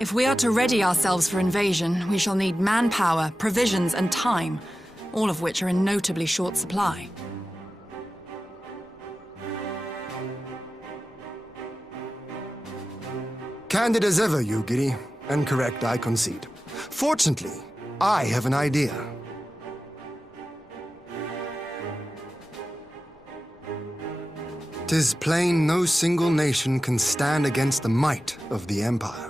If we are to ready ourselves for invasion, we shall need manpower, provisions, and time, all of which are in notably short supply. Candid as ever, you giddy. And correct, I concede. Fortunately, I have an idea. 'Tis plain no single nation can stand against the might of the Empire.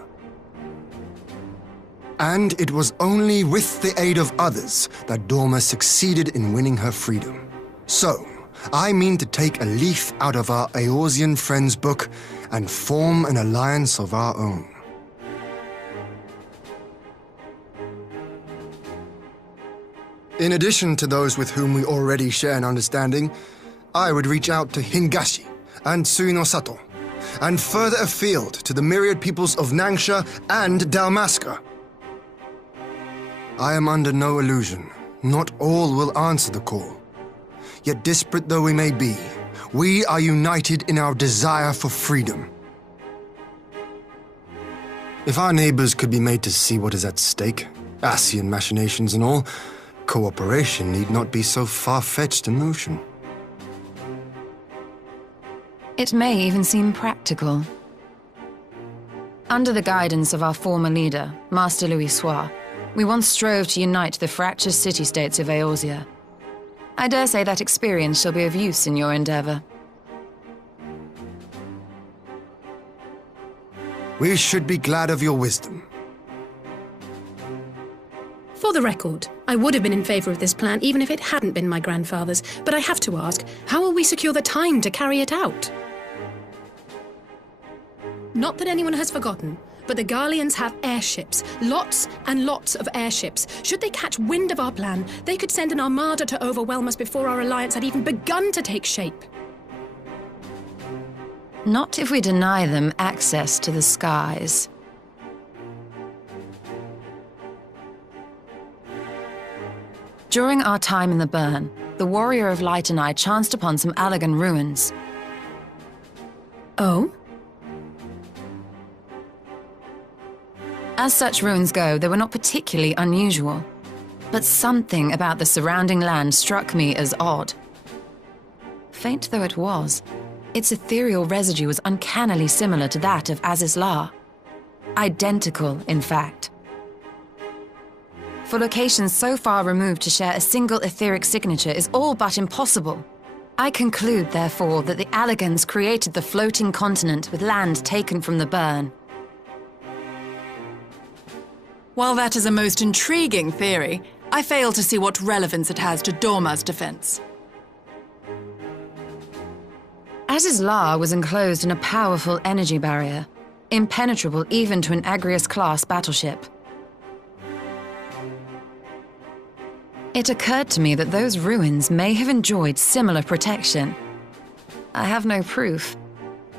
And it was only with the aid of others that Dorma succeeded in winning her freedom. So, I mean to take a leaf out of our Eorzean friends' book and form an alliance of our own. In addition to those with whom we already share an understanding, I would reach out to Hingashi and Suinosato, and further afield to the myriad peoples of Nangsha and Dalmasca. I am under no illusion. Not all will answer the call. Yet disparate though we may be, we are united in our desire for freedom. If our neighbors could be made to see what is at stake, Asian machinations and all, cooperation need not be so far-fetched a notion. It may even seem practical. Under the guidance of our former leader, Master Louis Soir, we once strove to unite the fractious city-states of Eorzea. I dare say that experience shall be of use in your endeavor. We should be glad of your wisdom. For the record, I would have been in favor of this plan even if it hadn't been my grandfather's, but I have to ask, how will we secure the time to carry it out? Not that anyone has forgotten, but the Garleans have airships, lots and lots of airships. Should they catch wind of our plan, they could send an armada to overwhelm us before our alliance had even begun to take shape. Not if we deny them access to the skies. During our time in the Burn, the Warrior of Light and I chanced upon some Allagan ruins. Oh? As such ruins go, they were not particularly unusual. But something about the surrounding land struck me as odd. Faint though it was, its ethereal residue was uncannily similar to that of Azizlar. Identical, in fact. For locations so far removed to share a single etheric signature is all but impossible. I conclude, therefore, that the Allagans created the floating continent with land taken from the Burn. While that is a most intriguing theory, I fail to see what relevance it has to Dorma's defense. Azizlar was enclosed in a powerful energy barrier, impenetrable even to an Agrias-class battleship. It occurred to me that those ruins may have enjoyed similar protection. I have no proof,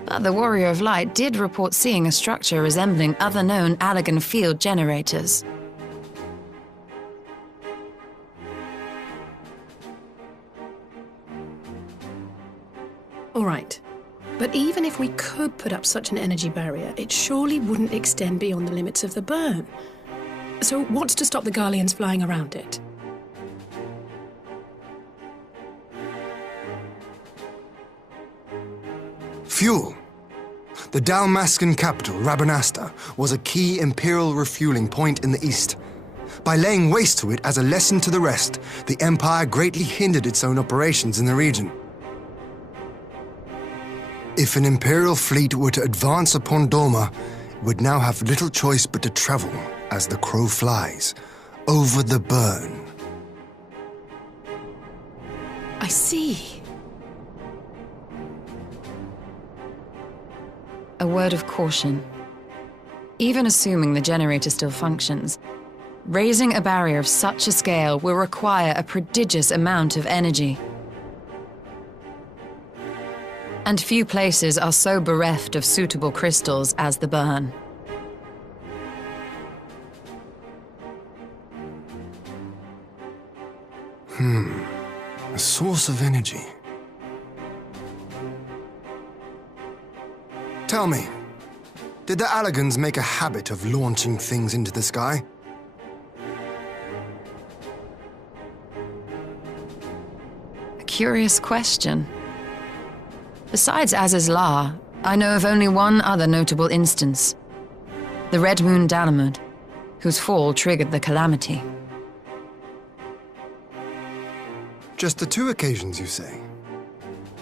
but the Warrior of Light did report seeing a structure resembling other known Allagan field generators. All right. But even if we could put up such an energy barrier, it surely wouldn't extend beyond the limits of the Burn. So what's to stop the Garleans flying around it? Fuel. The Dalmascan capital, Rabanasta, was a key Imperial refueling point in the east. By laying waste to it as a lesson to the rest, the Empire greatly hindered its own operations in the region. If an Imperial fleet were to advance upon Dorma, it would now have little choice but to travel, as the crow flies, over the Burn. I see. A word of caution. Even assuming the generator still functions, raising a barrier of such a scale will require a prodigious amount of energy. And few places are so bereft of suitable crystals as the Burn. A source of energy. Tell me, Did the Allagans make a habit of launching things into the sky? A curious question. Besides Azizlar, I know of only one other notable instance. The Red Moon Dalamud, whose fall triggered the calamity. Just the 2 occasions, you say?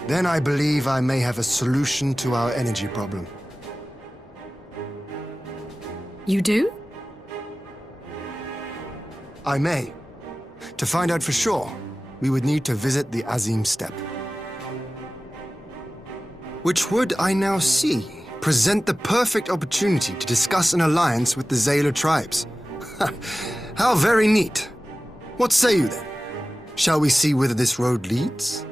Then I believe I may have a solution to our energy problem. You do? I may. To find out for sure, we would need to visit the Azim Steppe. Which would, I now see, present the perfect opportunity to discuss an alliance with the Zayla tribes. How very neat. What say you then? Shall we see whither this road leads?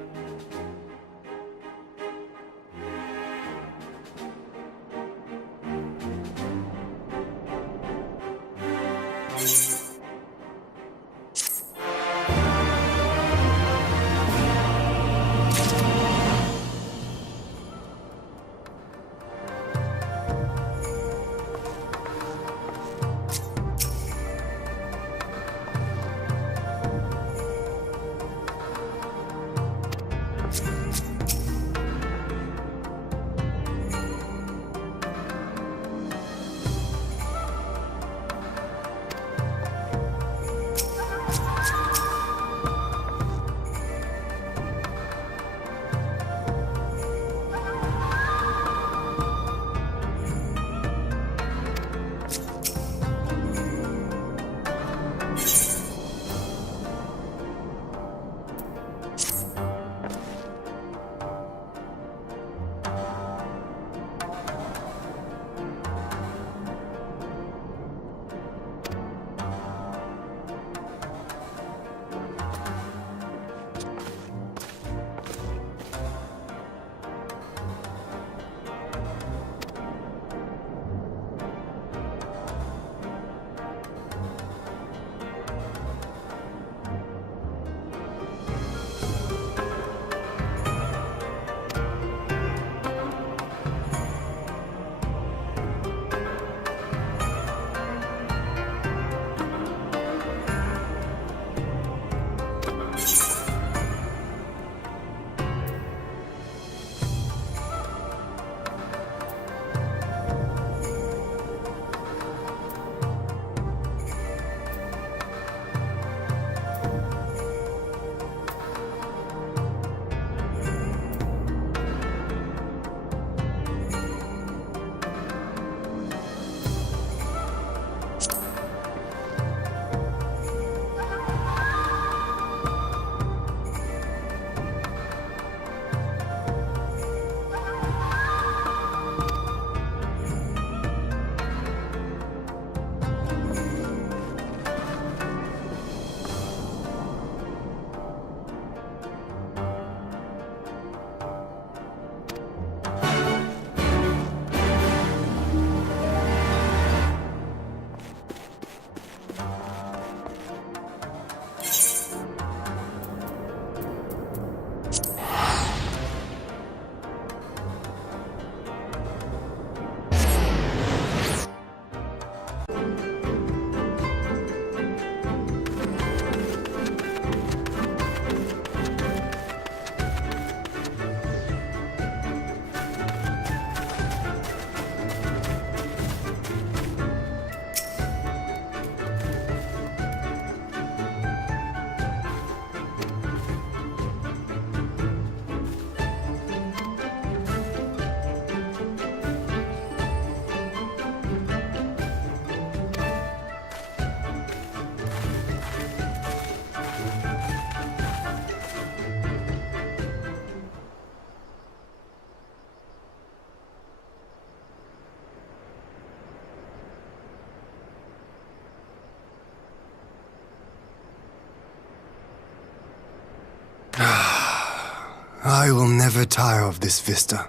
I will never tire of this vista.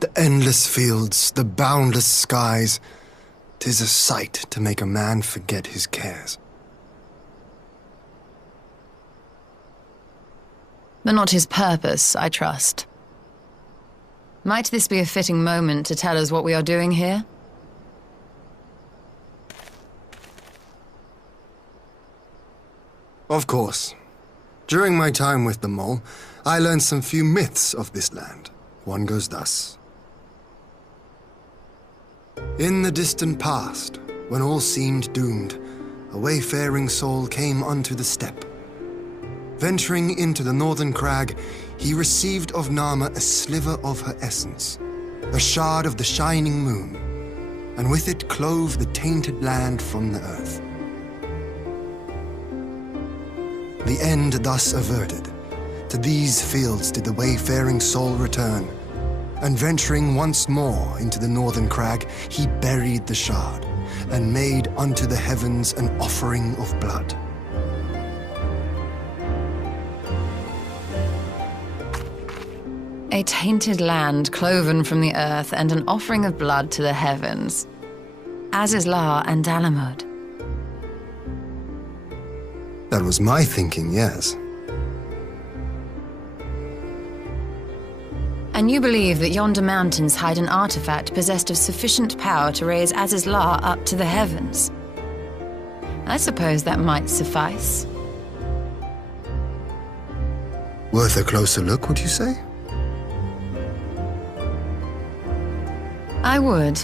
The endless fields, the boundless skies. 'Tis a sight to make a man forget his cares. But not his purpose, I trust. Might this be a fitting moment to tell us what we are doing here? Of course. During my time with the mole, I learned some few myths of this land. One goes thus. In the distant past, when all seemed doomed, a wayfaring soul came unto the steppe. Venturing into the northern crag, he received of Nama a sliver of her essence, a shard of the shining moon, and with it clove the tainted land from the earth. The end thus averted, to these fields did the wayfaring soul return, and venturing once more into the northern crag, he buried the shard, and made unto the heavens an offering of blood. A tainted land cloven from the earth and an offering of blood to the heavens. Azizlar and Dalamud. That was my thinking, yes. And you believe that yonder mountains hide an artifact possessed of sufficient power to raise Azizlar up to the heavens? I suppose that might suffice. Worth a closer look, would you say? I would.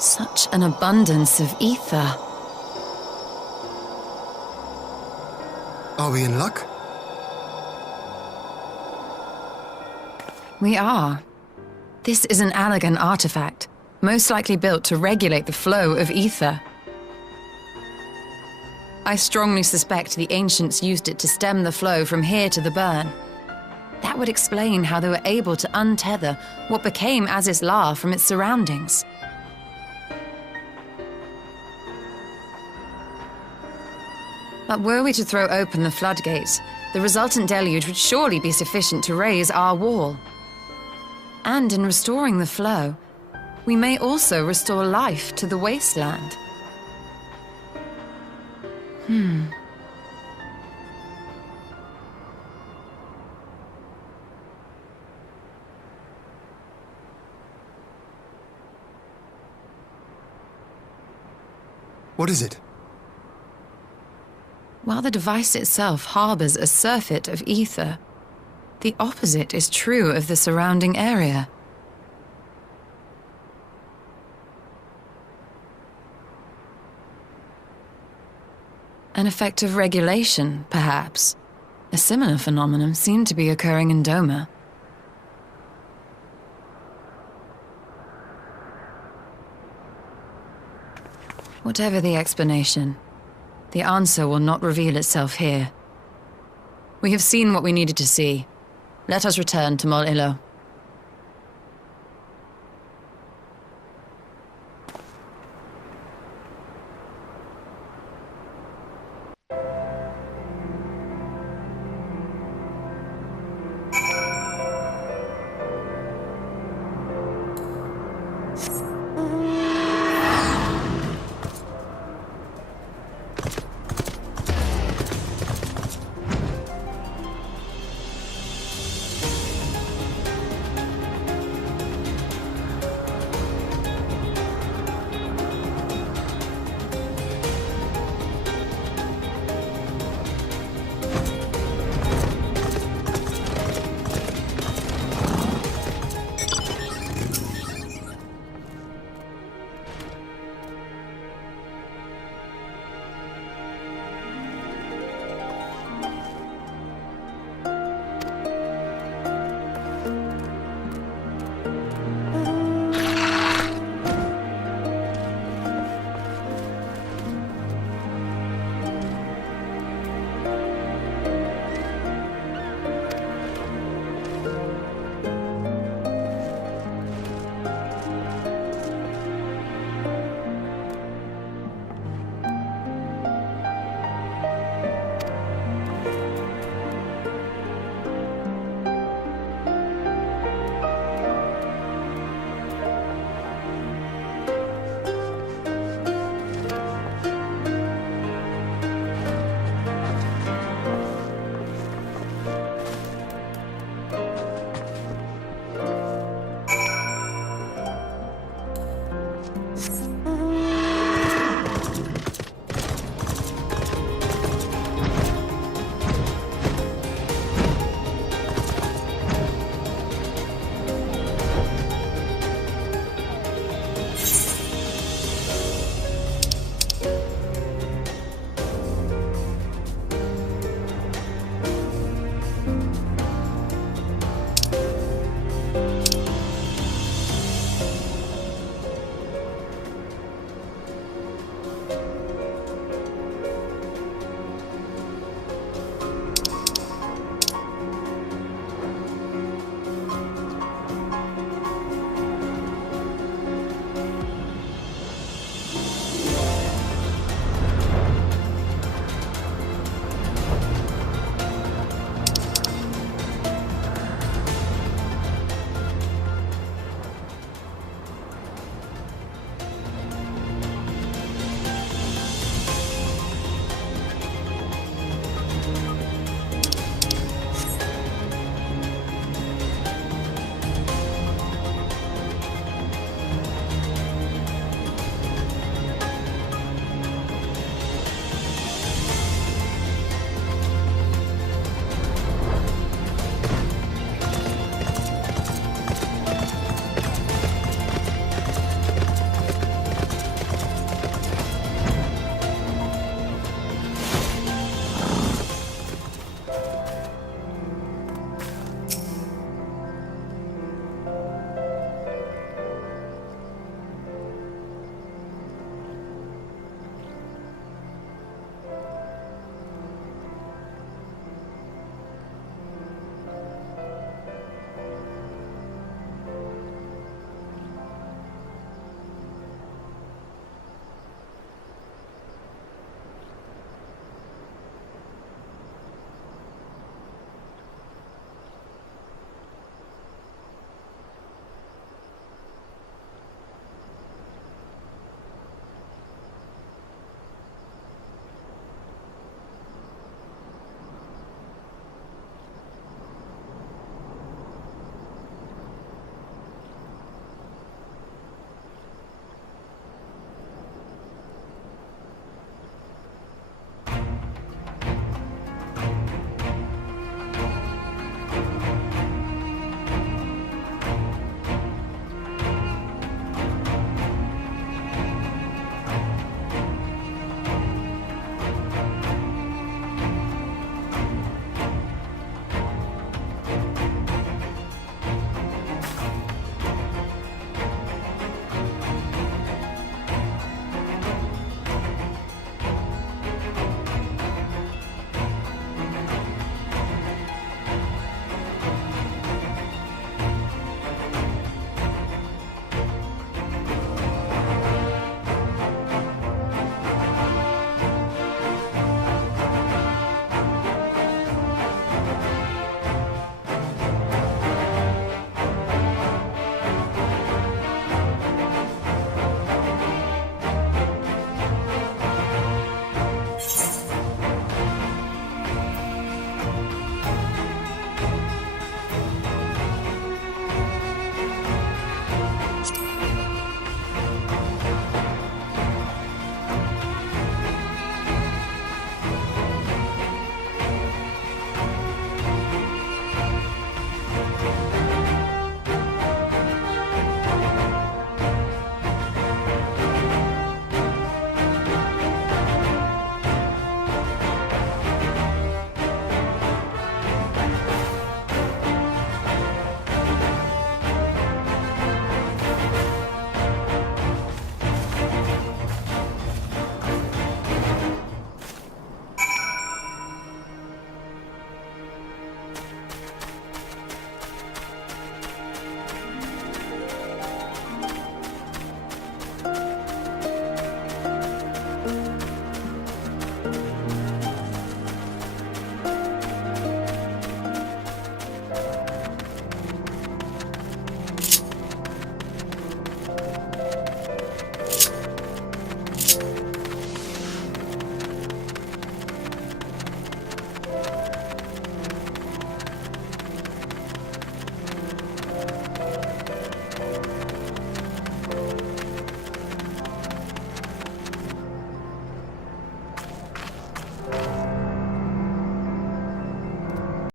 Such an abundance of ether. Are we in luck? We are. This is an Allegan artifact, most likely built to regulate the flow of ether. I strongly suspect the ancients used it to stem the flow from here to the burn. That would explain how they were able to untether what became Azys La from its surroundings. But were we to throw open the floodgates, the resultant deluge would surely be sufficient to raise our wall. And in restoring the flow, we may also restore life to the wasteland. What is it? While the device itself harbors a surfeit of ether, the opposite is true of the surrounding area. An effect of regulation, perhaps. A similar phenomenon seemed to be occurring in Doma. Whatever the explanation, the answer will not reveal itself here. We have seen what we needed to see. Let us return to Mol Ilo.